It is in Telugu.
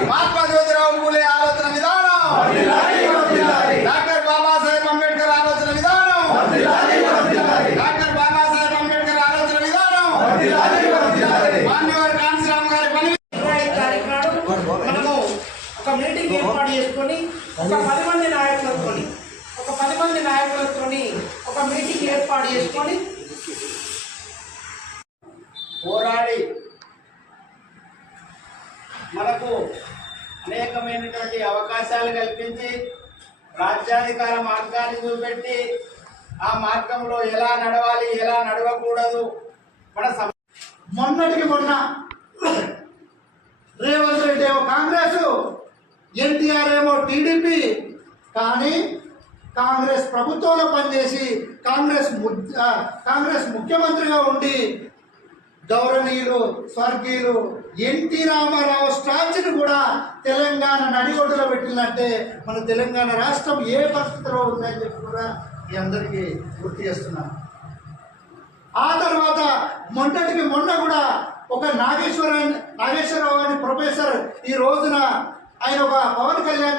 महात्मा ज्योतिराव फुले आलोचना विधानम डॉक्टर बाबासाहेब अंबेडकर आलोचना विधानम डॉक्टर बाबासाहेब अंबेडकर आलोचना विधानम मान्यवर कांशीराम गारी पని మనము ఒక మీటింగ్ ఏర్పాటు చేసుకొని ఒక 10 మంది నాయకులతోని ఒక మీటింగ్ ఏర్పాటు చేసుకొని పోరాడి మనకు అనేకమైనటువంటి అవకాశాలు కల్పించి రాజ్యాధికార మార్గాన్ని చూపెట్టి ఆ మార్గంలో ఎలా నడవాలి ఎలా నడవకూడదు మన మొన్నటికి మొన్న రేవంత్ రెడ్డి ఏమో కాంగ్రెస్, ఎన్టీఆర్ ఏమో టీడీపీ. కానీ కాంగ్రెస్ ప్రభుత్వంలో పనిచేసి కాంగ్రెస్ ముఖ్యమంత్రిగా ఉండి గౌరవనీయులు స్వర్గీయులు ఎన్టీ రామారావు స్టాచ్యూని కూడా తెలంగాణ నడిగొడ్డులో పెట్టిందంటే మన తెలంగాణ రాష్ట్రం ఏ పరిస్థితిలో ఉందని చెప్పి కూడా మీ అందరికీ గుర్తు చేస్తున్నాను. ఆ తర్వాత మొన్నటికి మొన్న కూడా ఒక నాగేశ్వరరావు అనే ప్రొఫెసర్ ఈ రోజున ఆయన ఒక పవన్ కళ్యాణ్